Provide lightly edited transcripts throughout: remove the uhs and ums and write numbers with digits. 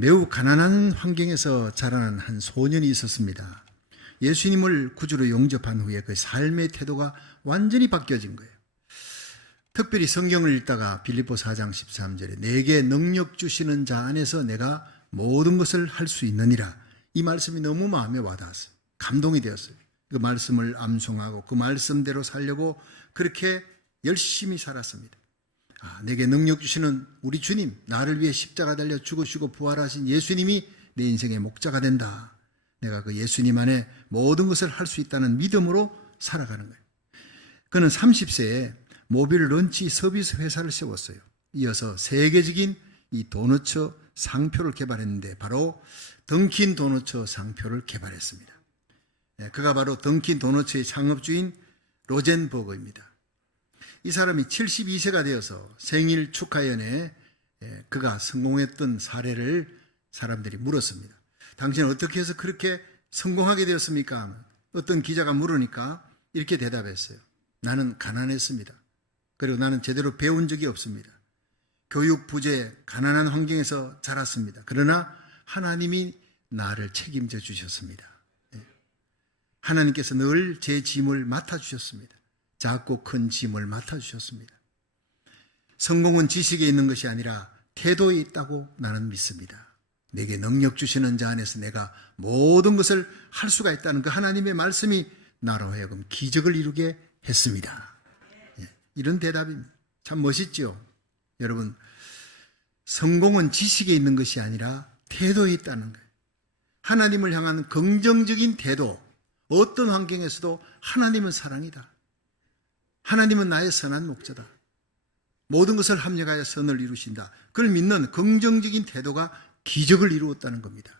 매우 가난한 환경에서 자라난 한 소년이 있었습니다. 예수님을 구주로 영접한 후에 그 삶의 태도가 완전히 바뀌어진 거예요. 특별히 성경을 읽다가 빌립보 4장 13절에 내게 능력 주시는 자 안에서 내가 모든 것을 할 수 있느니라, 이 말씀이 너무 마음에 와닿았어요. 감동이 되었어요. 그 말씀을 암송하고 그 말씀대로 살려고 그렇게 열심히 살았습니다. 내게 능력 주시는 우리 주님, 나를 위해 십자가 달려 죽으시고 부활하신 예수님이 내 인생의 목자가 된다. 내가 그 예수님 안에 모든 것을 할 수 있다는 믿음으로 살아가는 거예요. 그는 30세에 모빌 런치 서비스 회사를 세웠어요. 이어서 세계적인 이 도너츠 상표를 개발했는데 바로 던킨 도너츠 상표를 개발했습니다. 그가 바로 던킨 도너츠의 창업주인 로젠버거입니다. 이 사람이 72세가 되어서 생일 축하연에 그가 성공했던 사례를 사람들이 물었습니다. 당신은 어떻게 해서 그렇게 성공하게 되었습니까? 어떤 기자가 물으니까 이렇게 대답했어요. 나는 가난했습니다. 그리고 나는 제대로 배운 적이 없습니다. 교육 부재, 가난한 환경에서 자랐습니다. 그러나 하나님이 나를 책임져 주셨습니다. 하나님께서 늘 제 짐을 맡아주셨습니다. 작고 큰 짐을 맡아주셨습니다. 성공은 지식에 있는 것이 아니라 태도에 있다고 나는 믿습니다. 내게 능력 주시는 자 안에서 내가 모든 것을 할 수가 있다는 그 하나님의 말씀이 나로 하여금 기적을 이루게 했습니다. 이런 대답입니다. 참 멋있죠? 여러분, 성공은 지식에 있는 것이 아니라 태도에 있다는 거예요. 하나님을 향한 긍정적인 태도, 어떤 환경에서도 하나님은 사랑이다. 하나님은 나의 선한 목자다. 모든 것을 합력하여 선을 이루신다. 그걸 믿는 긍정적인 태도가 기적을 이루었다는 겁니다.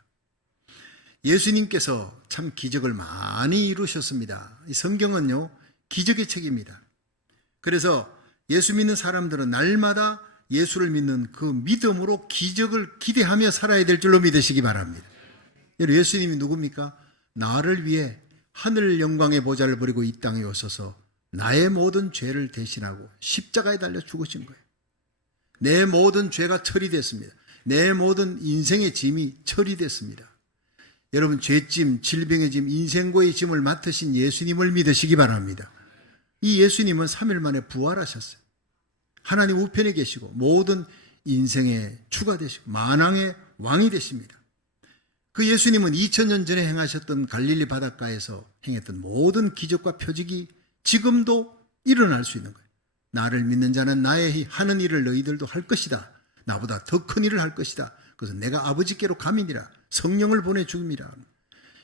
예수님께서 참 기적을 많이 이루셨습니다. 이 성경은요, 기적의 책입니다. 그래서 예수 믿는 사람들은 날마다 예수를 믿는 그 믿음으로 기적을 기대하며 살아야 될 줄로 믿으시기 바랍니다. 예수님이 누굽니까? 나를 위해 하늘 영광의 보좌를 버리고 이 땅에 오셔서 나의 모든 죄를 대신하고 십자가에 달려 죽으신 거예요. 내 모든 죄가 처리됐습니다. 내 모든 인생의 짐이 처리됐습니다. 여러분, 죄짐, 질병의 짐, 인생고의 짐을 맡으신 예수님을 믿으시기 바랍니다. 이 예수님은 3일 만에 부활하셨어요. 하나님 우편에 계시고 모든 인생의 주가 되시고 만왕의 왕이 되십니다. 그 예수님은 2000년 전에 행하셨던 갈릴리 바닷가에서 행했던 모든 기적과 표적이 지금도 일어날 수 있는 거예요. 나를 믿는 자는 나의 하는 일을 너희들도 할 것이다. 나보다 더 큰 일을 할 것이다. 그래서 내가 아버지께로 가미니라. 성령을 보내주음이라.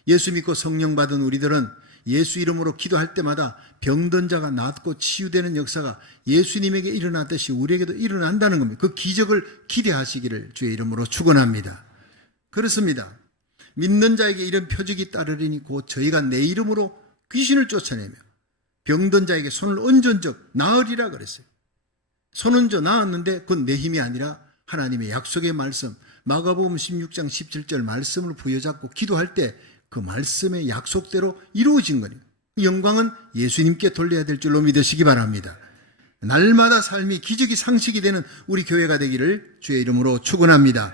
예수 믿고 성령 받은 우리들은 예수 이름으로 기도할 때마다 병든 자가 낫고 치유되는 역사가 예수님에게 일어났듯이 우리에게도 일어난다는 겁니다. 그 기적을 기대하시기를 주의 이름으로 축원합니다. 그렇습니다. 믿는 자에게 이런 표적이 따르리니 곧 저희가 내 이름으로 귀신을 쫓아내며 병든 자에게 손을 얹은 적 나으리라 그랬어요. 손 얹어 나았는데 그건 내 힘이 아니라 하나님의 약속의 말씀, 마가복음 16장 17절 말씀을 부여잡고 기도할 때 그 말씀의 약속대로 이루어진 거예요. 영광은 예수님께 돌려야 될 줄로 믿으시기 바랍니다. 날마다 삶이 기적이 상식이 되는 우리 교회가 되기를 주의 이름으로 축원합니다.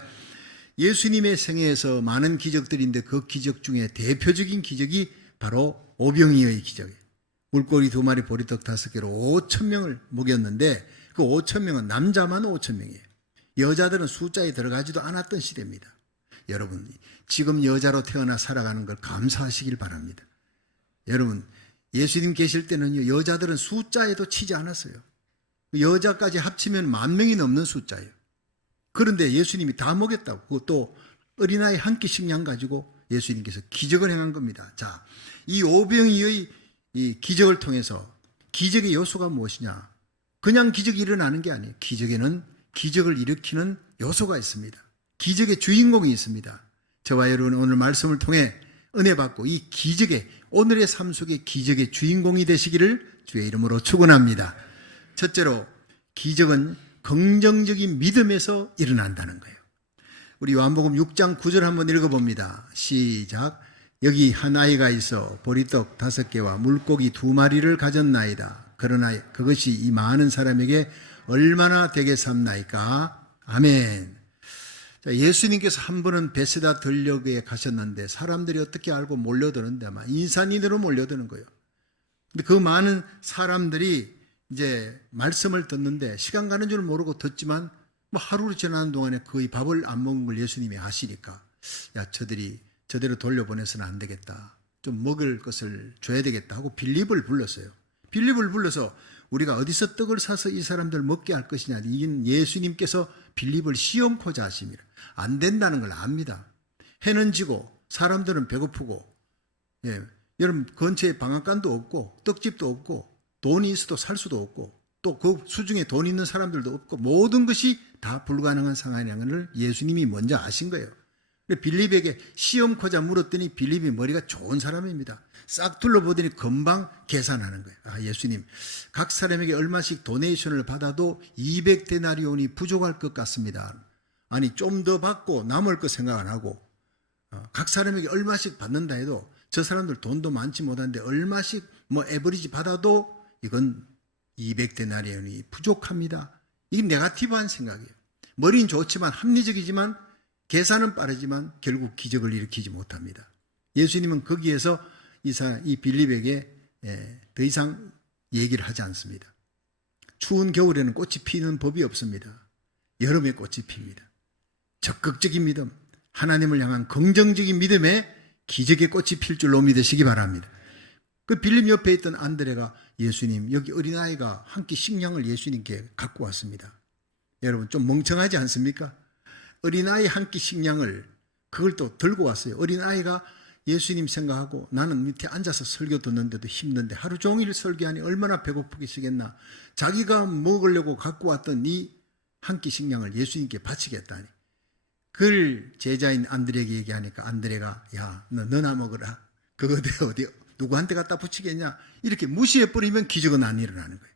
예수님의 생애에서 많은 기적들인데 그 기적 중에 대표적인 기적이 바로 오병이어의 기적이에요. 물고기 2마리 보리떡 5개로 5,000명을 먹였는데 그 5,000명은 남자만 5,000명이에요. 여자들은 숫자에 들어가지도 않았던 시대입니다. 여러분, 지금 여자로 태어나 살아가는 걸 감사하시길 바랍니다. 여러분, 예수님 계실 때는요, 여자들은 숫자에도 치지 않았어요. 여자까지 합치면 10,000명이 넘는 숫자예요. 그런데 예수님이 다 먹였다고. 그것도 어린아이 한 끼 양 가지고 예수님께서 기적을 행한 겁니다. 자, 이 오병이의 이 기적을 통해서 기적의 요소가 무엇이냐? 그냥 기적이 일어나는 게 아니에요. 기적에는 기적을 일으키는 요소가 있습니다. 기적의 주인공이 있습니다. 저와 여러분 오늘 말씀을 통해 은혜 받고 이 기적의, 오늘의 삶 속의 기적의 주인공이 되시기를 주의 이름으로 축원합니다. 첫째로, 기적은 긍정적인 믿음에서 일어난다는 거예요. 우리 요한복음 6장 9절 한번 읽어봅니다. 시작. 여기 한 아이가 있어 보리떡 5개와 물고기 2마리를 가졌나이다. 그러나 그것이 이 많은 사람에게 얼마나 되게 삼나이까? 아멘. 자, 예수님께서 한 번은 베세다 들녘에 가셨는데 사람들이 어떻게 알고 몰려드는데 아마 인산인으로 몰려드는 거예요. 근데 그 많은 사람들이 이제 말씀을 듣는데 시간 가는 줄 모르고 듣지만 뭐 하루를 지나는 동안에 거의 밥을 안 먹은 걸 예수님이 아시니까 야, 저들이 저대로 돌려보내서는 안 되겠다. 좀 먹을 것을 줘야 되겠다 하고 빌립을 불렀어요. 빌립을 불러서 우리가 어디서 떡을 사서 이 사람들 먹게 할 것이냐. 이건 예수님께서 빌립을 시험코자 하십니다. 안 된다는 걸 압니다. 해는 지고 사람들은 배고프고, 예, 여러분 근처에 방앗간도 없고 떡집도 없고 돈이 있어도 살 수도 없고 또 그 수중에 돈 있는 사람들도 없고 모든 것이 다 불가능한 상황이라는 걸 예수님이 먼저 아신 거예요. 빌립에게 시험코자 물었더니 빌립이 머리가 좋은 사람입니다. 싹 둘러보더니 금방 계산하는 거예요. 아, 예수님, 각 사람에게 얼마씩 도네이션을 받아도 200데나리온이 부족할 것 같습니다. 아니, 좀 더 받고 남을 거 생각 안 하고 각 사람에게 얼마씩 받는다 해도 저 사람들 돈도 많지 못한데 얼마씩 뭐 에버리지 받아도 이건 200데나리온이 부족합니다. 이게 네거티브한 생각이에요. 머리는 좋지만 합리적이지만 계산은 빠르지만 결국 기적을 일으키지 못합니다. 예수님은 거기에서 이 빌립에게 더 이상 얘기를 하지 않습니다. 추운 겨울에는 꽃이 피는 법이 없습니다. 여름에 꽃이 핍니다. 적극적인 믿음, 하나님을 향한 긍정적인 믿음에 기적의 꽃이 필 줄로 믿으시기 바랍니다. 그 빌립 옆에 있던 안드레가 예수님, 여기 어린아이가 한 끼 식량을 예수님께 갖고 왔습니다. 여러분 좀 멍청하지 않습니까? 어린아이 한 끼 식량을 그걸 또 들고 왔어요. 어린아이가 예수님 생각하고 나는 밑에 앉아서 설교 듣는데도 힘든데 하루 종일 설교하니 얼마나 배고프겠시겠나. 자기가 먹으려고 갖고 왔던 이 한 끼 식량을 예수님께 바치겠다니. 그걸 제자인 안드레에게 얘기하니까 안드레가 야, 너나 먹어라. 그거 어디 누구한테 갖다 붙이겠냐. 이렇게 무시해버리면 기적은 안 일어나는 거예요.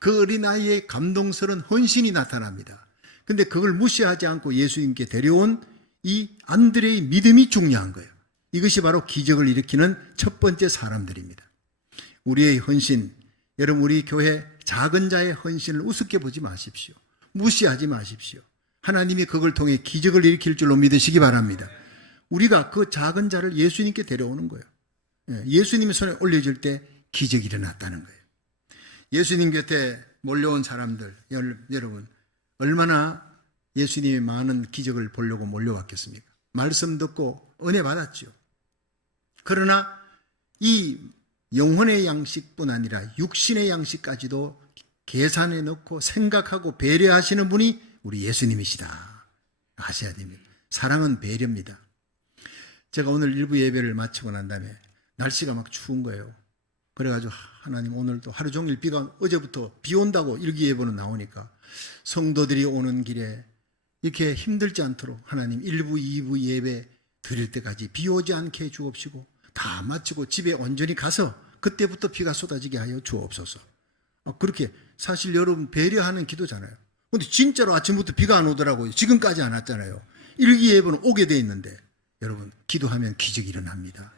그 어린아이의 감동스러운 헌신이 나타납니다. 근데 그걸 무시하지 않고 예수님께 데려온 이 안드레의 믿음이 중요한 거예요. 이것이 바로 기적을 일으키는 첫 번째 사람들입니다. 우리의 헌신, 여러분 우리 교회 작은 자의 헌신을 우습게 보지 마십시오. 무시하지 마십시오. 하나님이 그걸 통해 기적을 일으킬 줄로 믿으시기 바랍니다. 우리가 그 작은 자를 예수님께 데려오는 거예요. 예수님의 손에 올려질 때 기적이 일어났다는 거예요. 예수님 곁에 몰려온 사람들, 여러분 얼마나 예수님의 많은 기적을 보려고 몰려왔겠습니까? 말씀 듣고 은혜 받았죠. 그러나 이 영혼의 양식뿐 아니라 육신의 양식까지도 계산해 넣고 생각하고 배려하시는 분이 우리 예수님이시다. 아셔야 됩니다. 사랑은 배려입니다. 제가 오늘 일부 예배를 마치고 난 다음에 날씨가 막 추운 거예요. 그래가지고 하나님 오늘도 하루 종일 비가 어제부터 비 온다고 일기예보는 나오니까 성도들이 오는 길에 이렇게 힘들지 않도록 하나님 1부, 2부 예배 드릴 때까지 비 오지 않게 해 주옵시고 다 마치고 집에 온전히 가서 그때부터 비가 쏟아지게 하여 주옵소서. 그렇게 사실 여러분 배려하는 기도잖아요. 근데 진짜로 아침부터 비가 안 오더라고요. 지금까지 안 왔잖아요. 일기예보는 오게 돼 있는데 여러분 기도하면 기적이 일어납니다.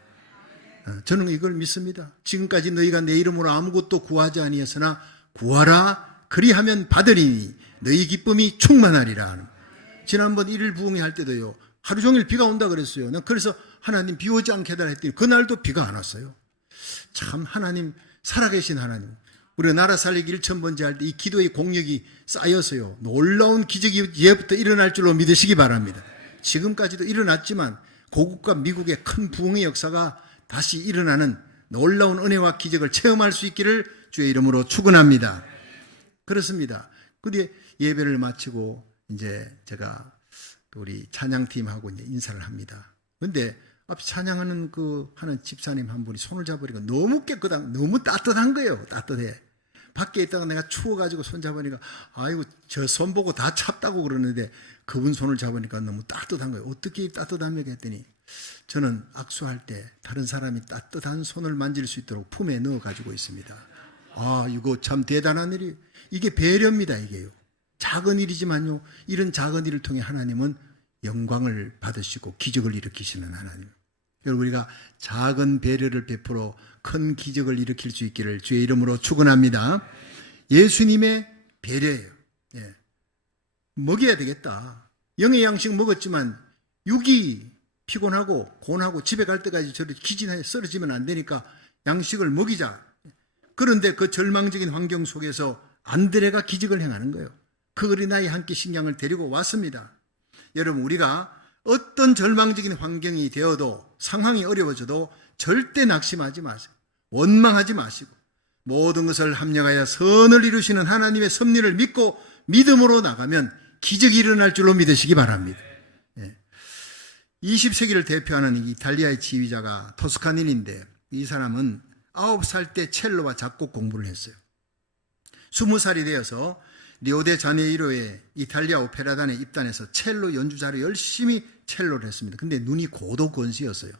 저는 이걸 믿습니다. 지금까지 너희가 내 이름으로 아무것도 구하지 아니했으나 구하라 그리하면 받으리니 너희 기쁨이 충만하리라. 지난번 1일 부흥회 할 때도요. 하루 종일 비가 온다 그랬어요. 난 그래서 하나님 비 오지 않게 해달라 했더니 그날도 비가 안 왔어요. 참 하나님 살아계신 하나님. 우리가 나라 살리기 1000번째 할 때 이 기도의 공력이 쌓여서요. 놀라운 기적이 예부터 일어날 줄로 믿으시기 바랍니다. 지금까지도 일어났지만 고국과 미국의 큰 부흥의 역사가 다시 일어나는 놀라운 은혜와 기적을 체험할 수 있기를 주의 이름으로 축원합니다. 그렇습니다. 근데 예배를 마치고 이제 제가 우리 찬양팀하고 이제 인사를 합니다. 근데 앞에 찬양하는 하는 집사님 한 분이 손을 잡으니까 너무 깨끗한, 너무 따뜻한 거예요. 따뜻해. 밖에 있다가 내가 추워가지고 손 잡으니까 아이고 저 손 보고 다 찹다고 그러는데 그분 손을 잡으니까 너무 따뜻한 거예요. 어떻게 따뜻하며 했더니 저는 악수할 때 다른 사람이 따뜻한 손을 만질 수 있도록 품에 넣어 가지고 있습니다. 아, 이거 참 대단한 일이에요. 이게 배려입니다, 이게요. 작은 일이지만요, 이런 작은 일을 통해 하나님은 영광을 받으시고 기적을 일으키시는 하나님. 여러분, 우리가 작은 배려를 베풀어 큰 기적을 일으킬 수 있기를 주의 이름으로 축원합니다. 예수님의 배려예요. 예. 먹여야 되겠다. 영의 양식 먹었지만 육이 피곤하고 곤하고 집에 갈 때까지 저리 기진해 쓰러지면 안 되니까 양식을 먹이자. 그런데 그 절망적인 환경 속에서 안드레가 기적을 행하는 거예요. 그 어린아이 한 끼 식량을 데리고 왔습니다. 여러분, 우리가 어떤 절망적인 환경이 되어도, 상황이 어려워져도 절대 낙심하지 마세요. 원망하지 마시고 모든 것을 합력하여 선을 이루시는 하나님의 섭리를 믿고 믿음으로 나가면 기적이 일어날 줄로 믿으시기 바랍니다. 20세기를 대표하는 이탈리아의 지휘자가 토스카니니인데, 이 사람은 9살 때 첼로와 작곡 공부를 했어요. 20살이 되어서 리오데자네이로의 이탈리아 오페라단에 입단해서 첼로 연주자로 열심히 첼로를 했습니다. 근데 눈이 고도건시였어요.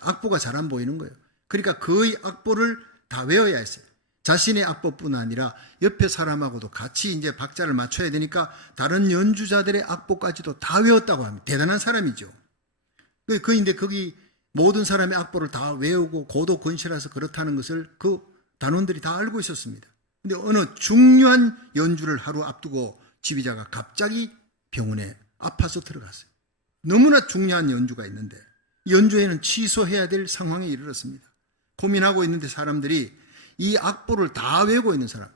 악보가 잘 안 보이는 거예요. 그러니까 거의 악보를 다 외워야 했어요. 자신의 악보뿐 아니라 옆에 사람하고도 같이 이제 박자를 맞춰야 되니까 다른 연주자들의 악보까지도 다 외웠다고 합니다. 대단한 사람이죠. 그런데 거기 모든 사람의 악보를 다 외우고 고도건시라서 그렇다는 것을 그 단원들이 다 알고 있었습니다. 근데 어느 중요한 연주를 하루 앞두고 지휘자가 갑자기 병원에 아파서 들어갔어요. 너무나 중요한 연주가 있는데 연주회는 취소해야 될 상황에 이르렀습니다. 고민하고 있는데 사람들이 이 악보를 다 외우고 있는 사람,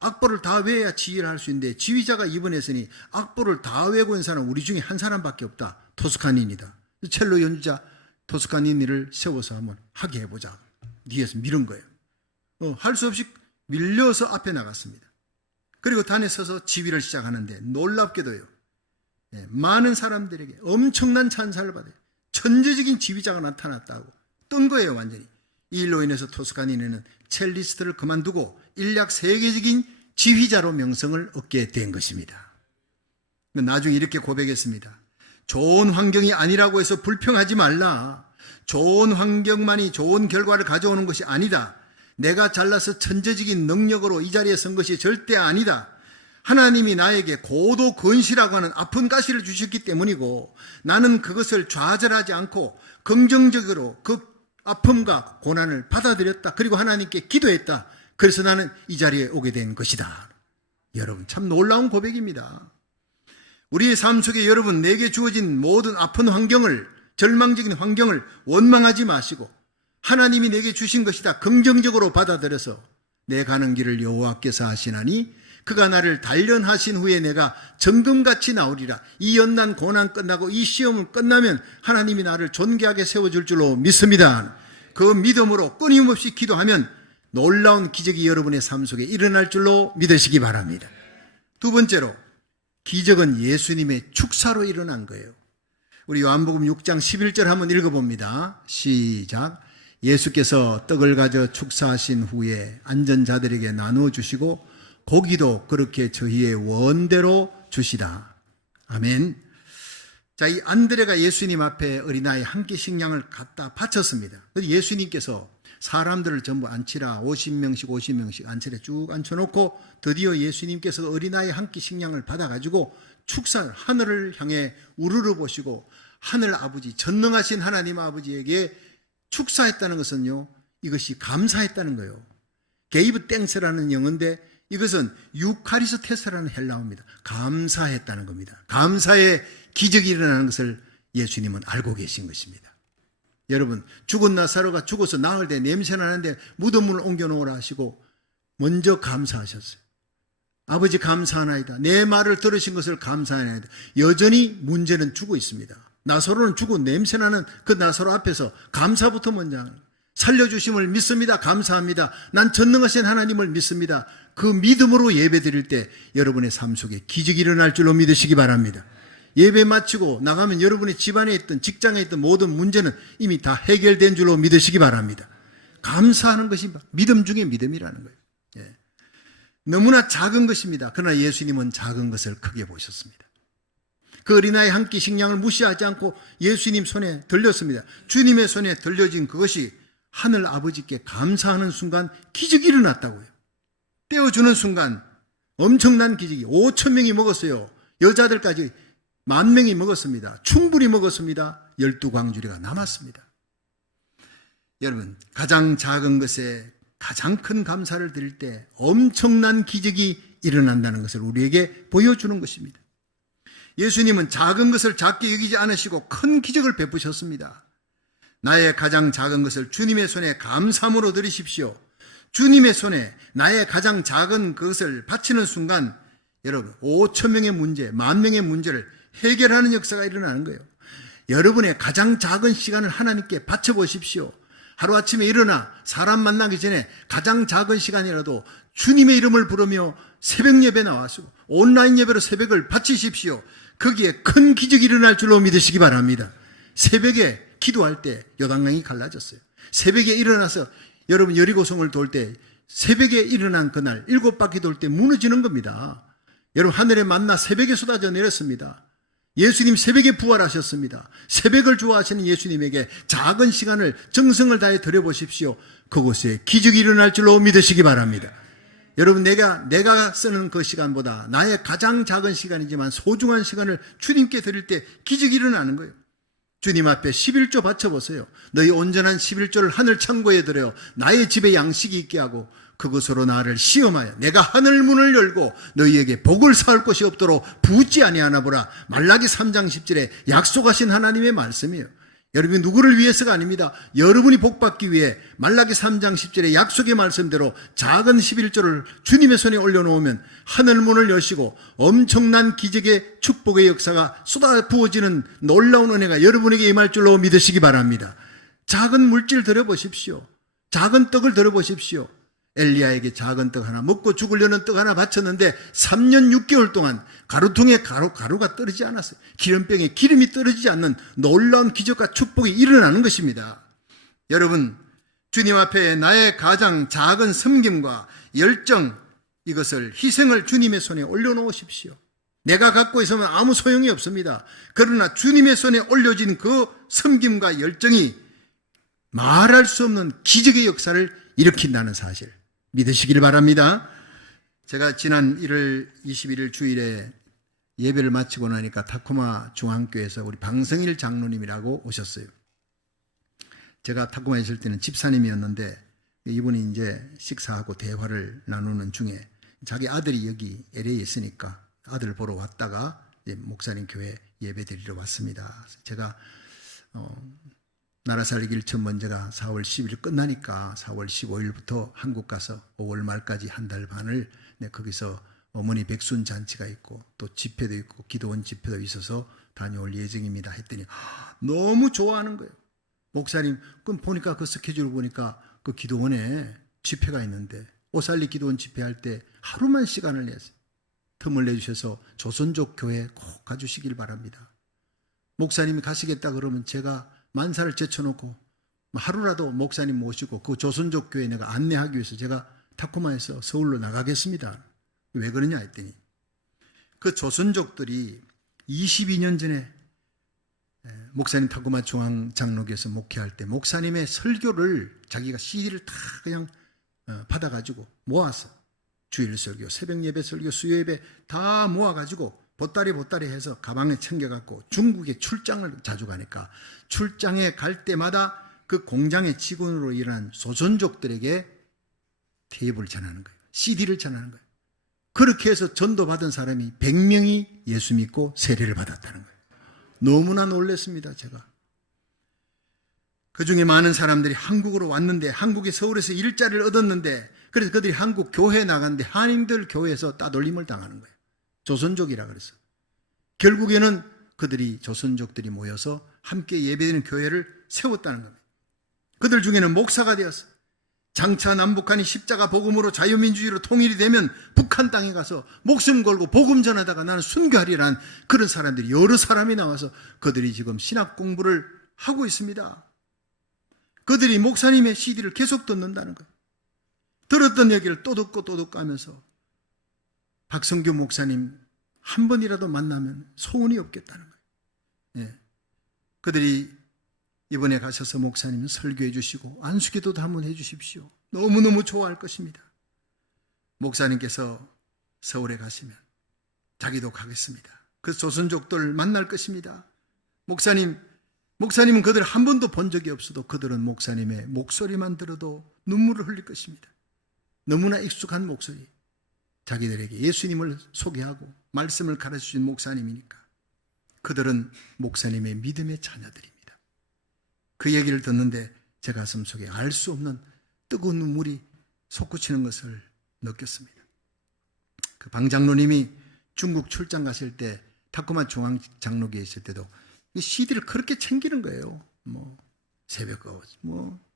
악보를 다 외워야 지휘를 할 수 있는데 지휘자가 입원했으니 악보를 다 외우고 있는 사람 우리 중에 한 사람밖에 없다. 토스카니니다. 첼로 연주자 토스카니니를 세워서 한번 하게 해보자. 뒤에서 밀은 거예요. 할 수 없이 밀려서 앞에 나갔습니다. 그리고 단에 서서 지휘를 시작하는데 놀랍게도요, 많은 사람들에게 엄청난 찬사를 받아요. 천재적인 지휘자가 나타났다고 뜬 거예요, 완전히. 이 일로 인해서 토스카니니는 첼리스트를 그만두고 인략 세계적인 지휘자로 명성을 얻게 된 것입니다. 나중에 이렇게 고백했습니다. 좋은 환경이 아니라고 해서 불평하지 말라. 좋은 환경만이 좋은 결과를 가져오는 것이 아니다. 내가 잘나서 천재적인 능력으로 이 자리에 선 것이 절대 아니다. 하나님이 나에게 고도 건시라고 하는 아픈 가시를 주셨기 때문이고 나는 그것을 좌절하지 않고 긍정적으로 그 아픔과 고난을 받아들였다. 그리고 하나님께 기도했다. 그래서 나는 이 자리에 오게 된 것이다. 여러분, 참 놀라운 고백입니다. 우리의 삶 속에 여러분, 내게 주어진 모든 아픈 환경을, 절망적인 환경을 원망하지 마시고 하나님이 내게 주신 것이다 긍정적으로 받아들여서 내 가는 길을 여호와께서 하시나니 그가 나를 단련하신 후에 내가 정금같이 나오리라. 이 연난 고난 끝나고 이 시험은 끝나면 하나님이 나를 존귀하게 세워줄 줄로 믿습니다. 그 믿음으로 끊임없이 기도하면 놀라운 기적이 여러분의 삶 속에 일어날 줄로 믿으시기 바랍니다. 두 번째로, 기적은 예수님의 축사로 일어난 거예요. 우리 요한복음 6장 11절 한번 읽어봅니다. 시작. 예수께서 떡을 가져 축사하신 후에 앉은 자들에게 나누어 주시고 고기도 그렇게 저희의 원대로 주시다. 아멘. 자, 이 안드레가 예수님 앞에 어린아이 한 끼 식량을 갖다 바쳤습니다. 그래서 예수님께서 사람들을 전부 앉히라, 50명씩 앉히라 쭉 앉혀놓고 드디어 예수님께서 어린아이 한 끼 식량을 받아가지고 축사, 하늘을 향해 우르르 보시고 하늘 아버지, 전능하신 하나님 아버지에게 축사했다는 것은요, 이것이 감사했다는 거예요. 게이브 땡스라는 영어인데 이것은 유카리스테스라는 헬라어입니다. 감사했다는 겁니다. 감사의 기적이 일어나는 것을 예수님은 알고 계신 것입니다. 여러분, 죽은 나사로가 죽어서 나흘 때 냄새 나는데 무덤을 옮겨놓으라 하시고 먼저 감사하셨어요. 아버지 감사하나이다. 내 말을 들으신 것을 감사하나이다. 여전히 문제는 죽어 있습니다. 나사로는 죽고 냄새나는 그 나사로 앞에서 감사부터 먼저 하는, 살려주심을 믿습니다. 감사합니다. 난 전능하신 하나님을 믿습니다. 그 믿음으로 예배 드릴 때 여러분의 삶 속에 기적이 일어날 줄로 믿으시기 바랍니다. 예배 마치고 나가면 여러분의 집안에 있던, 직장에 있던 모든 문제는 이미 다 해결된 줄로 믿으시기 바랍니다. 감사하는 것이 믿음 중에 믿음이라는 거예요. 예. 너무나 작은 것입니다. 그러나 예수님은 작은 것을 크게 보셨습니다. 그 어린아이 한 끼 식량을 무시하지 않고 예수님 손에 들렸습니다. 주님의 손에 들려진 그것이 하늘 아버지께 감사하는 순간 기적이 일어났다고요. 떼어주는 순간 엄청난 기적이, 5,000명이 먹었어요. 여자들까지 10,000명이 먹었습니다. 충분히 먹었습니다. 12광주리가 남았습니다. 여러분, 가장 작은 것에 가장 큰 감사를 드릴 때 엄청난 기적이 일어난다는 것을 우리에게 보여주는 것입니다. 예수님은 작은 것을 작게 여기지 않으시고 큰 기적을 베푸셨습니다. 나의 가장 작은 것을 주님의 손에 감사함으로 드리십시오. 주님의 손에 나의 가장 작은 그것을 바치는 순간 여러분 5천 명의 문제, 10,000명의 문제를 해결하는 역사가 일어나는 거예요. 여러분의 가장 작은 시간을 하나님께 바쳐보십시오. 하루아침에 일어나 사람 만나기 전에 가장 작은 시간이라도 주님의 이름을 부르며 새벽 예배 나와서 온라인 예배로 새벽을 바치십시오. 거기에 큰 기적이 일어날 줄로 믿으시기 바랍니다. 새벽에 기도할 때 요단강이 갈라졌어요. 새벽에 일어나서 여러분 여리고성을 돌 때 새벽에 일어난 그날 7바퀴 돌 때 무너지는 겁니다. 여러분 하늘의 만나 새벽에 쏟아져 내렸습니다. 예수님 새벽에 부활하셨습니다. 새벽을 좋아하시는 예수님에게 작은 시간을 정성을 다해 드려보십시오. 그곳에 기적이 일어날 줄로 믿으시기 바랍니다. 여러분 내가 쓰는 그 시간보다 나의 가장 작은 시간이지만 소중한 시간을 주님께 드릴 때 기적이 일어나는 거예요. 주님 앞에 11조 바쳐보세요. 너희 온전한 11조를 하늘 창고에 들여 나의 집에 양식이 있게 하고 그것으로 나를 시험하여 내가 하늘 문을 열고 너희에게 복을 쌓을 것이 없도록 부지 아니하나 보라. 말라기 3장 10절에 약속하신 하나님의 말씀이에요. 여러분이 누구를 위해서가 아닙니다. 여러분이 복받기 위해 말라기 3장 10절의 약속의 말씀대로 작은 11조를 주님의 손에 올려놓으면 하늘문을 여시고 엄청난 기적의 축복의 역사가 쏟아 부어지는 놀라운 은혜가 여러분에게 임할 줄로 믿으시기 바랍니다. 작은 물질 들어보십시오. 작은 떡을 들어보십시오. 엘리야에게 작은 떡 하나, 먹고 죽으려는 떡 하나 바쳤는데 3년 6개월 동안 가루통에 가루가 떨어지지 않았어요. 기름병에 기름이 떨어지지 않는 놀라운 기적과 축복이 일어나는 것입니다. 여러분, 주님 앞에 나의 가장 작은 섬김과 열정, 이것을 희생을 주님의 손에 올려놓으십시오. 내가 갖고 있으면 아무 소용이 없습니다. 그러나 주님의 손에 올려진 그 섬김과 열정이 말할 수 없는 기적의 역사를 일으킨다는 사실 믿으시길 바랍니다. 제가 지난 1월 21일 주일에 예배를 마치고 나니까 타코마 중앙교회에서 우리 방성일 장로님이라고 오셨어요. 제가 타코마에 있을 때는 집사님이었는데 이분이 이제 식사하고 대화를 나누는 중에 자기 아들이 여기 LA에 있으니까 아들 보러 왔다가 목사님 교회 예배 드리러 왔습니다. 제가 나라 살리기 1천 번째가 4월 10일 끝나니까 4월 15일부터 한국 가서 5월 말까지 한 달 반을 거기서 어머니 백순 잔치가 있고 또 집회도 있고 기도원 집회도 있어서 다녀올 예정입니다 했더니 너무 좋아하는 거예요. 목사님, 그럼 보니까 그 스케줄 보니까 그 기도원에 집회가 있는데 오살리 기도원 집회할 때 하루만 시간을 내서 틈을 내주셔서 조선족 교회 꼭 가주시길 바랍니다. 목사님이 가시겠다 그러면 제가 만사를 제쳐놓고 하루라도 목사님 모시고 그 조선족 교회 내가 안내하기 위해서 제가 타코마에서 서울로 나가겠습니다. 왜 그러냐 했더니 그 조선족들이 22년 전에 목사님 타코마 중앙장로교에서 목회할 때 목사님의 설교를 자기가 CD를 다 그냥 받아가지고 모아서 주일 설교, 새벽 예배 설교, 수요 예배 다 모아가지고 보따리 해서 가방에 챙겨갖고 중국에 출장을 자주 가니까 출장에 갈 때마다 그 공장의 직원으로 일하는 조선족들에게 테이프를 전하는 거예요. CD를 전하는 거예요. 그렇게 해서 전도받은 사람이 100명이 예수 믿고 세례를 받았다는 거예요. 너무나 놀랐습니다, 제가. 그 중에 많은 사람들이 한국으로 왔는데 한국의 서울에서 일자리를 얻었는데 그래서 그들이 한국 교회에 나갔는데 한인들 교회에서 따돌림을 당하는 거예요. 조선족이라 그래서. 결국에는 그들이 조선족들이 모여서 함께 예배드리는 교회를 세웠다는 겁니다. 그들 중에는 목사가 되었어. 장차 남북한이 십자가 복음으로 자유민주주의로 통일이 되면 북한 땅에 가서 목숨 걸고 복음 전하다가 나는 순교하리라는 그런 사람들이 여러 사람이 나와서 그들이 지금 신학 공부를 하고 있습니다. 그들이 목사님의 CD를 계속 듣는다는 거예요. 들었던 얘기를 또 듣고 하면서 박성규 목사님 한 번이라도 만나면 소원이 없겠다는 거예요. 예. 그들이 이번에 가셔서 목사님 설교해 주시고 안수기도도 한번 해 주십시오. 너무너무 좋아할 것입니다. 목사님께서 서울에 가시면 자기도 가겠습니다. 그 조선족들 만날 것입니다. 목사님은 그들 한 번도 본 적이 없어도 그들은 목사님의 목소리만 들어도 눈물을 흘릴 것입니다. 너무나 익숙한 목소리. 자기들에게 예수님을 소개하고 말씀을 가르쳐주신 목사님이니까 그들은 목사님의 믿음의 자녀들입니다. 그 얘기를 듣는데 제 가슴 속에 알 수 없는 뜨거운 눈물이 솟구치는 것을 느꼈습니다. 그 방 장로님이 중국 출장 가실 때 타코마 중앙 장로교에 있을 때도 이 CD를 그렇게 챙기는 거예요. 새벽 거,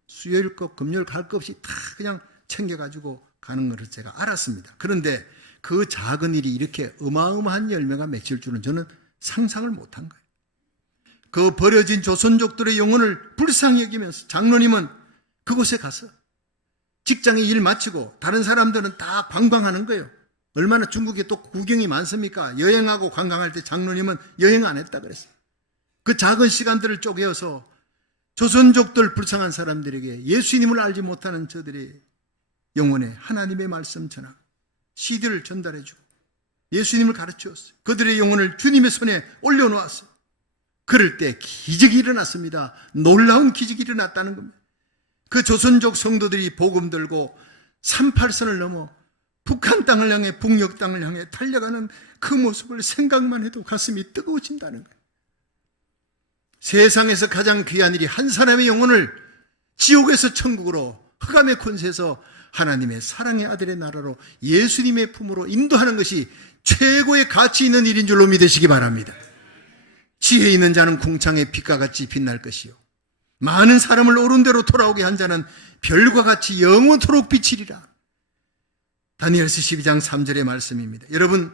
수요일 거, 금요일 갈 거 없이 다 그냥 챙겨가지고 가는 것을 제가 알았습니다. 그런데 그 작은 일이 이렇게 어마어마한 열매가 맺힐 줄은 저는 상상을 못한 거예요. 그 버려진 조선족들의 영혼을 불쌍히 여기면서 장로님은 그곳에 가서 직장에 일 마치고 다른 사람들은 다 관광하는 거예요. 얼마나 중국에 또 구경이 많습니까? 여행하고 관광할 때 장로님은 여행 안 했다 그랬어요. 그 작은 시간들을 쪼개어서 조선족들 불쌍한 사람들에게 예수님을 알지 못하는 저들의 영혼에 하나님의 말씀 전하고 CD를 전달해주고 예수님을 가르치었어요. 그들의 영혼을 주님의 손에 올려놓았어요. 그럴 때 기적이 일어났습니다. 놀라운 기적이 일어났다는 겁니다. 그 조선족 성도들이 복음 들고 38선을 넘어 북한 땅을 향해 북녘 땅을 향해 달려가는 그 모습을 생각만 해도 가슴이 뜨거워진다는 거예요. 세상에서 가장 귀한 일이 한 사람의 영혼을 지옥에서 천국으로 흑암의 권세에서 하나님의 사랑의 아들의 나라로 예수님의 품으로 인도하는 것이 최고의 가치 있는 일인 줄로 믿으시기 바랍니다. 지혜 있는 자는 궁창의 빛과 같이 빛날 것이요 많은 사람을 옳은 대로 돌아오게 한 자는 별과 같이 영원토록 비치리라. 다니엘서 12장 3절의 말씀입니다. 여러분,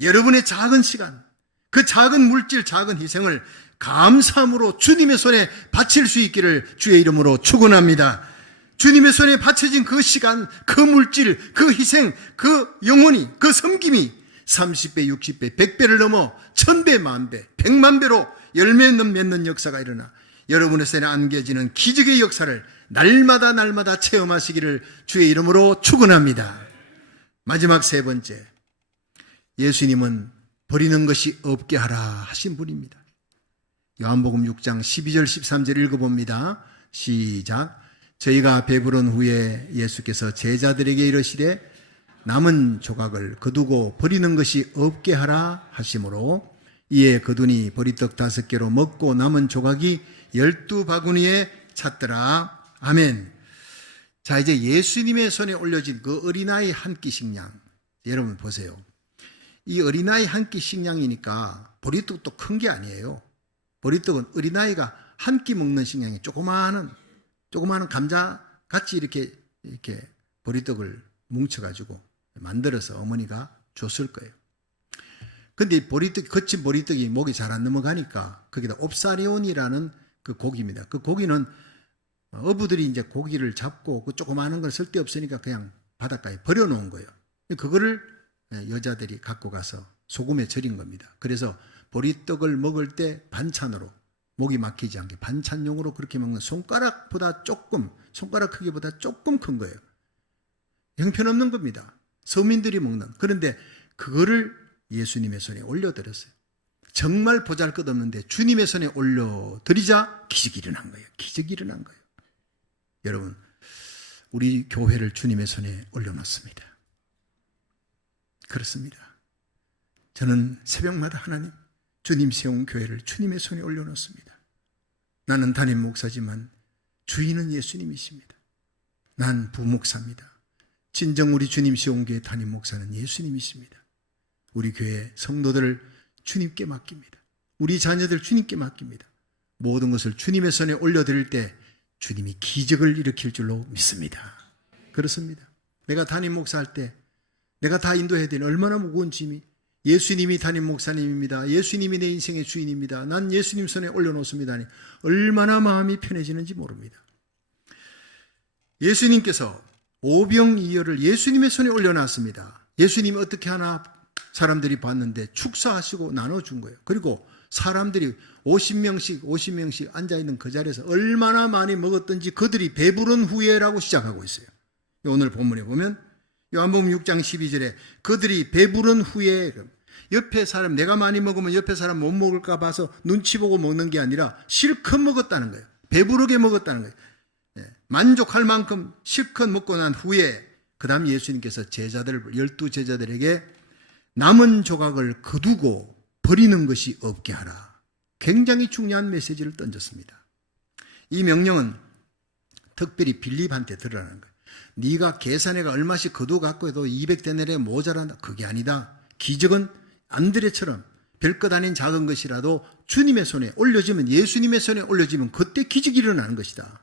여러분의 작은 시간, 그 작은 물질, 작은 희생을 감사함으로 주님의 손에 바칠 수 있기를 주의 이름으로 축원합니다. 주님의 손에 바쳐진 그 시간, 그 물질, 그 희생, 그 영혼이, 그 섬김이 30배, 60배, 100배를 넘어 1000배, 만배, 100만배로 열매 맺는 역사가 일어나 여러분의 손에 안겨지는 기적의 역사를 날마다 체험하시기를 주의 이름으로 축원합니다. 마지막 세 번째, 예수님은 버리는 것이 없게 하라 하신 분입니다. 요한복음 6장 12절 13절 읽어봅니다. 시작. 저희가 배부른 후에 예수께서 제자들에게 이르시되 남은 조각을 거두고 버리는 것이 없게 하라 하시므로 이에 거두니 보리떡 5개로 먹고 남은 조각이 12바구니에 찼더라. 아멘. 자, 이제 예수님의 손에 올려진 그 어린아이 한 끼 식량, 여러분 보세요. 이 어린아이 한 끼 식량이니까 보리떡도 큰 게 아니에요. 보리떡은 어린아이가 한 끼 먹는 식량이 조그마한 감자같이 이렇게 보리떡을 뭉쳐가지고 만들어서 어머니가 줬을 거예요. 근데 거친 보리떡이 목이 잘 안 넘어가니까 거기다 옵사리온이라는 그 고기입니다. 그 고기는 어부들이 이제 고기를 잡고 그 조그마한 걸 쓸데없으니까 그냥 바닷가에 버려놓은 거예요. 그거를 여자들이 갖고 가서 소금에 절인 겁니다. 그래서 보리떡을 먹을 때 반찬으로 목이 막히지 않게 반찬용으로 그렇게 먹는 손가락 크기보다 조금 큰 거예요. 형편없는 겁니다. 서민들이 먹는. 그런데 그거를 예수님의 손에 올려드렸어요. 정말 보잘것없는데 주님의 손에 올려드리자 기적이 일어난 거예요. 기적이 일어난 거예요. 여러분, 우리 교회를 주님의 손에 올려놓습니다. 그렇습니다. 저는 새벽마다 하나님, 주님 세운 교회를 주님의 손에 올려놓습니다. 나는 담임 목사지만 주인은 예수님이십니다. 난 부목사입니다. 진정 우리 주님 세운 교회 담임 목사는 예수님이십니다. 우리 교회 성도들을 주님께 맡깁니다. 우리 자녀들 주님께 맡깁니다. 모든 것을 주님의 손에 올려드릴 때 주님이 기적을 일으킬 줄로 믿습니다. 그렇습니다. 내가 담임 목사할 때 내가 다 인도해야 되는 얼마나 무거운 짐이, 예수님이 담임 목사님입니다. 예수님이 내 인생의 주인입니다. 난 예수님 손에 올려놓습니다. 얼마나 마음이 편해지는지 모릅니다. 예수님께서 오병이어를 예수님의 손에 올려놨습니다. 예수님이 어떻게 하나 사람들이 봤는데 축사하시고 나눠준 거예요. 그리고 사람들이 50명씩 앉아있는 그 자리에서 얼마나 많이 먹었던지 그들이 배부른 후에라고 시작하고 있어요. 오늘 본문에 보면 요한복음 6장 12절에 그들이 배부른 후에, 옆에 사람, 내가 많이 먹으면 옆에 사람 못 먹을까 봐서 눈치 보고 먹는 게 아니라 실컷 먹었다는 거예요. 배부르게 먹었다는 거예요. 만족할 만큼 실컷 먹고 난 후에 그 다음 예수님께서 12제자들에게 남은 조각을 거두고 버리는 것이 없게 하라. 굉장히 중요한 메시지를 던졌습니다. 이 명령은 특별히 빌립한테 들으라는 거예요. 네가 계산해가 얼마씩 거두 갖고 해도 200데나리에 모자란다. 그게 아니다. 기적은 안드레처럼 별것 아닌 작은 것이라도 주님의 손에 올려지면, 예수님의 손에 올려지면 그때 기적이 일어나는 것이다.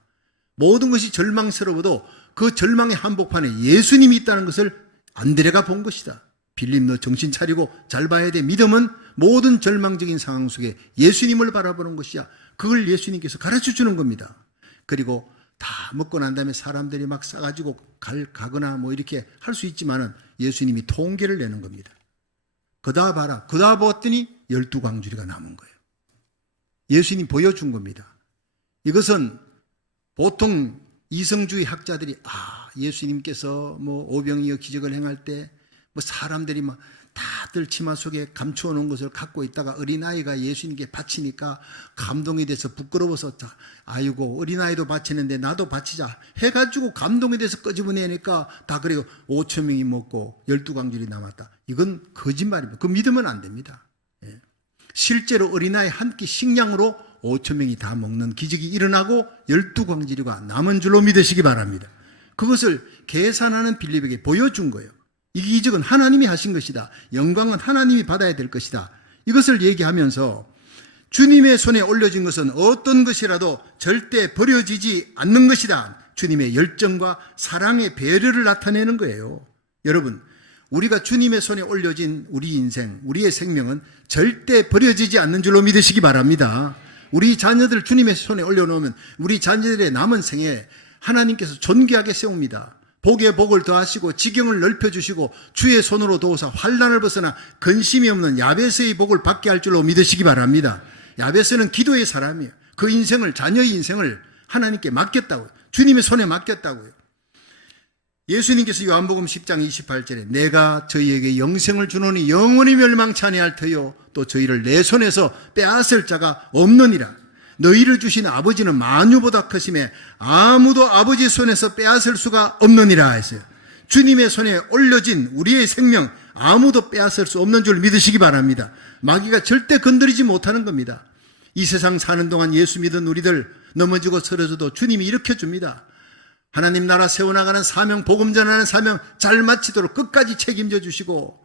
모든 것이 절망스러워도 그 절망의 한복판에 예수님이 있다는 것을 안드레가 본 것이다. 빌립, 너 정신 차리고 잘 봐야 돼. 믿음은 모든 절망적인 상황 속에 예수님을 바라보는 것이야. 그걸 예수님께서 가르쳐 주는 겁니다. 그리고 다 먹고 난 다음에 사람들이 막 싸가지고 가거나 뭐 이렇게 할 수 있지만은 예수님이 통계를 내는 겁니다. 그다 봐라. 그다 봤더니 12광주리가 남은 거예요. 예수님 보여준 겁니다. 이것은 보통 이성주의 학자들이 예수님께서 뭐 오병이어 기적을 행할 때 뭐 사람들이 막 다들 치마 속에 감추어 놓은 것을 갖고 있다가 어린아이가 예수님께 바치니까 감동이 돼서 부끄러워서 아이고 어린아이도 바치는데 나도 바치자 해가지고 감동이 돼서 끄집어내니까 다 그래요. 5천 명이 먹고 12광줄이 남았다. 이건 거짓말입니다. 그 믿으면 안 됩니다. 실제로 어린아이 한 끼 식량으로 5천 명이 다 먹는 기적이 일어나고 12광주리가 남은 줄로 믿으시기 바랍니다. 그것을 계산하는 빌립에게 보여준 거예요. 이 기적은 하나님이 하신 것이다. 영광은 하나님이 받아야 될 것이다. 이것을 얘기하면서 주님의 손에 올려진 것은 어떤 것이라도 절대 버려지지 않는 것이다. 주님의 열정과 사랑의 배려를 나타내는 거예요. 여러분, 우리가 주님의 손에 올려진 우리 인생, 우리의 생명은 절대 버려지지 않는 줄로 믿으시기 바랍니다. 우리 자녀들 주님의 손에 올려놓으면 우리 자녀들의 남은 생에 하나님께서 존귀하게 세웁니다. 복에 복을 더하시고 지경을 넓혀주시고 주의 손으로 도우사 환난을 벗어나 근심이 없는 야베스의 복을 받게 할 줄로 믿으시기 바랍니다. 야베스는 기도의 사람이에요. 그 인생을, 자녀의 인생을 하나님께 맡겼다고요. 주님의 손에 맡겼다고요. 예수님께서 요한복음 10장 28절에 내가 저희에게 영생을 주노니 영원히 멸망치 아니할 터요 또 저희를 내 손에서 빼앗을 자가 없느니라. 너희를 주신 아버지는 만유보다 크심에 아무도 아버지 손에서 빼앗을 수가 없느니라 했어요. 주님의 손에 올려진 우리의 생명 아무도 빼앗을 수 없는 줄 믿으시기 바랍니다. 마귀가 절대 건드리지 못하는 겁니다. 이 세상 사는 동안 예수 믿은 우리들 넘어지고 쓰러져도 주님이 일으켜줍니다. 하나님 나라 세워나가는 사명, 복음 전하는 사명 잘 마치도록 끝까지 책임져 주시고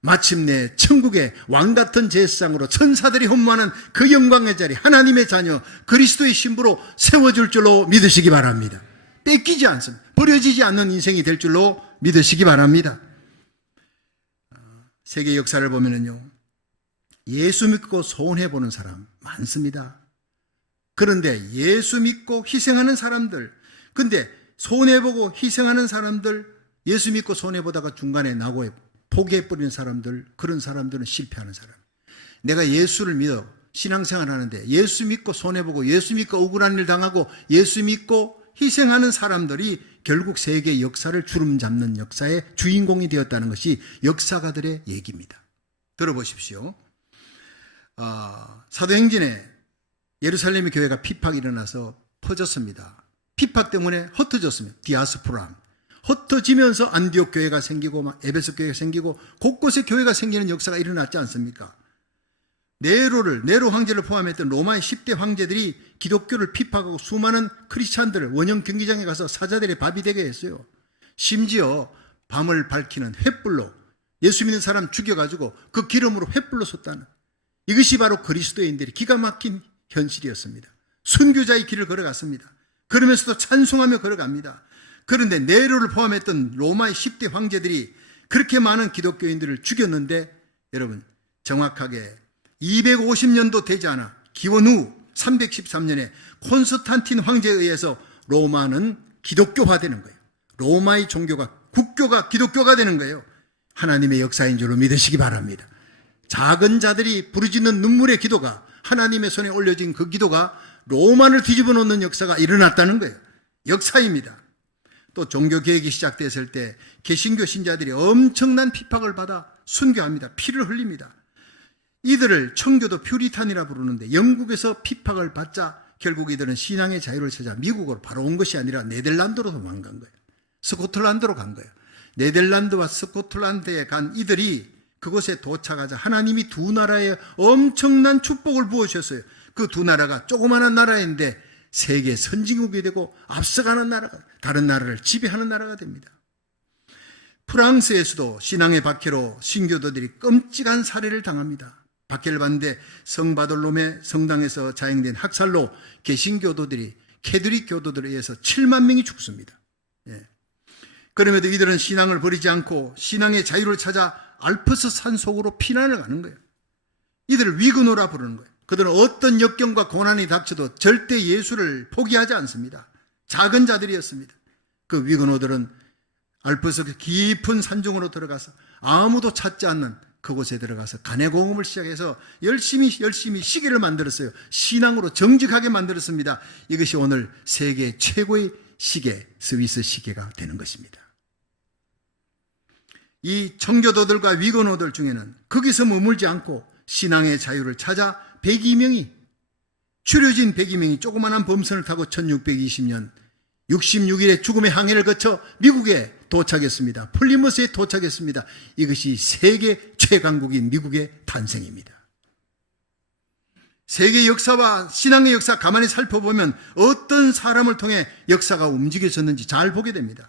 마침내 천국의 왕같은 제사장으로 천사들이 헌무하는 그 영광의 자리, 하나님의 자녀 그리스도의 신부로 세워줄 줄로 믿으시기 바랍니다. 뺏기지 않습니다. 버려지지 않는 인생이 될 줄로 믿으시기 바랍니다. 세계 역사를 보면은요, 예수 믿고 손해보는 사람 많습니다. 그런데 예수 믿고 희생하는 사람들, 근데 손해보고 희생하는 사람들, 예수 믿고 손해보다가 중간에 나고에 포기해버리는 사람들, 그런 사람들은 실패하는 사람. 내가 예수를 믿어 신앙생활 하는데 예수 믿고 손해보고 예수 믿고 억울한 일 당하고 예수 믿고 희생하는 사람들이 결국 세계 역사를 주름잡는 역사의 주인공이 되었다는 것이 역사가들의 얘기입니다. 들어보십시오. 사도행전에 예루살렘의 교회가 피팍이 일어나서 퍼졌습니다. 피팍 때문에 흩어졌습니다. 디아스포라. 흩어지면서 안디옥 교회가 생기고 막 에베소 교회가 생기고 곳곳에 교회가 생기는 역사가 일어났지 않습니까? 네로 황제를 포함했던 로마의 10대 황제들이 기독교를 피팍하고 수많은 크리스찬들을 원형 경기장에 가서 사자들의 밥이 되게 했어요. 심지어 밤을 밝히는 횃불로 예수 믿는 사람 죽여가지고 그 기름으로 횃불로 섰다는, 이것이 바로 그리스도인들이 기가 막힌 현실이었습니다. 순교자의 길을 걸어갔습니다. 그러면서도 찬송하며 걸어갑니다. 그런데 네로를 포함했던 로마의 10대 황제들이 그렇게 많은 기독교인들을 죽였는데, 여러분 정확하게 250년도 되지 않아 기원 후 313년에 콘스탄틴 황제에 의해서 로마는 기독교화되는 거예요. 로마의 종교가, 국교가 기독교가 되는 거예요. 하나님의 역사인 줄로 믿으시기 바랍니다. 작은 자들이 부르짖는 눈물의 기도가, 하나님의 손에 올려진 그 기도가 로마를 뒤집어 놓는 역사가 일어났다는 거예요. 역사입니다. 또 종교개혁이 시작됐을 때 개신교 신자들이 엄청난 핍박을 받아 순교합니다. 피를 흘립니다. 이들을 청교도 퓨리탄이라 부르는데 영국에서 핍박을 받자 결국 이들은 신앙의 자유를 찾아 미국으로 바로 온 것이 아니라 네덜란드로 도망간 거예요. 스코틀란드로 간 거예요. 네덜란드와 스코틀란드에 간 이들이 그곳에 도착하자 하나님이 두 나라에 엄청난 축복을 부어주셨어요. 그 두 나라가 조그마한 나라인데 세계 선진국이 되고 앞서가는 나라가, 다른 나라를 지배하는 나라가 됩니다. 프랑스에서도 신앙의 박해로 신교도들이 끔찍한 살해를 당합니다. 박해를 받는데 성바돌롬의 성당에서 자행된 학살로 개신교도들이 캐톨릭 교도들에 의해서 7만 명이 죽습니다. 예. 그럼에도 이들은 신앙을 버리지 않고 신앙의 자유를 찾아 알프스 산속으로 피난을 가는 거예요. 이들을 위그노라 부르는 거예요. 그들은 어떤 역경과 고난이 닥쳐도 절대 예수를 포기하지 않습니다. 작은 자들이었습니다. 그 위그노들은 알프스 깊은 산중으로 들어가서 아무도 찾지 않는 그곳에 들어가서 간해공업을 시작해서 열심히 시계를 만들었어요. 신앙으로 정직하게 만들었습니다. 이것이 오늘 세계 최고의 시계, 스위스 시계가 되는 것입니다. 이 청교도들과 위그노들 중에는 거기서 머물지 않고 신앙의 자유를 찾아 102명이, 추려진 102명이 조그마한 범선을 타고 1620년 66일의 죽음의 항해를 거쳐 미국에 도착했습니다. 플리머스에 도착했습니다. 이것이 세계 최강국인 미국의 탄생입니다. 세계 역사와 신앙의 역사 가만히 살펴보면 어떤 사람을 통해 역사가 움직여졌는지 잘 보게 됩니다.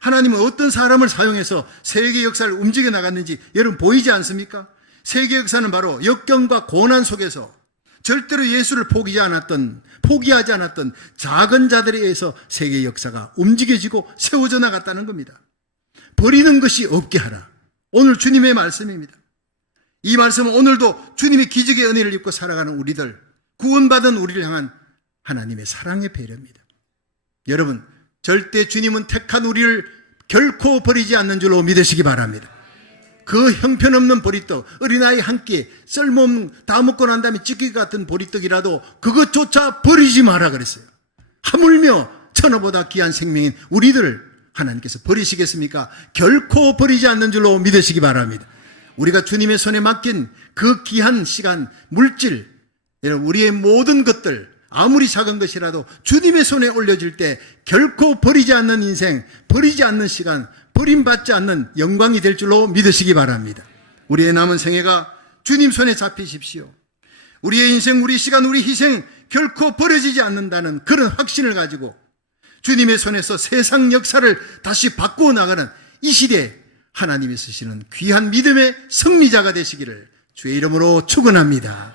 하나님은 어떤 사람을 사용해서 세계 역사를 움직여 나갔는지 여러분 보이지 않습니까? 세계 역사는 바로 역경과 고난 속에서 절대로 예수를 포기하지 않았던 작은 자들에 의해서 세계 역사가 움직여지고 세워져 나갔다는 겁니다. 버리는 것이 없게 하라. 오늘 주님의 말씀입니다. 이 말씀은 오늘도 주님의 기적의 은혜를 입고 살아가는 우리들, 구원받은 우리를 향한 하나님의 사랑의 배려입니다. 여러분, 절대 주님은 택한 우리를 결코 버리지 않는 줄로 믿으시기 바랍니다. 그 형편없는 보리떡, 어린아이 한 끼, 쓸모없는, 다 먹고 난 다음에 찌꺼기 같은 보리떡이라도 그것조차 버리지 마라 그랬어요. 하물며 천하보다 귀한 생명인 우리들 하나님께서 버리시겠습니까? 결코 버리지 않는 줄로 믿으시기 바랍니다. 우리가 주님의 손에 맡긴 그 귀한 시간, 물질, 우리의 모든 것들, 아무리 작은 것이라도 주님의 손에 올려질 때 결코 버리지 않는 인생, 버리지 않는 시간, 버림받지 않는 영광이 될 줄로 믿으시기 바랍니다. 우리의 남은 생애가 주님 손에 잡히십시오. 우리의 인생, 우리 시간, 우리 희생 결코 버려지지 않는다는 그런 확신을 가지고 주님의 손에서 세상 역사를 다시 바꾸어 나가는 이 시대에 하나님이 쓰시는 귀한 믿음의 승리자가 되시기를 주의 이름으로 축원합니다.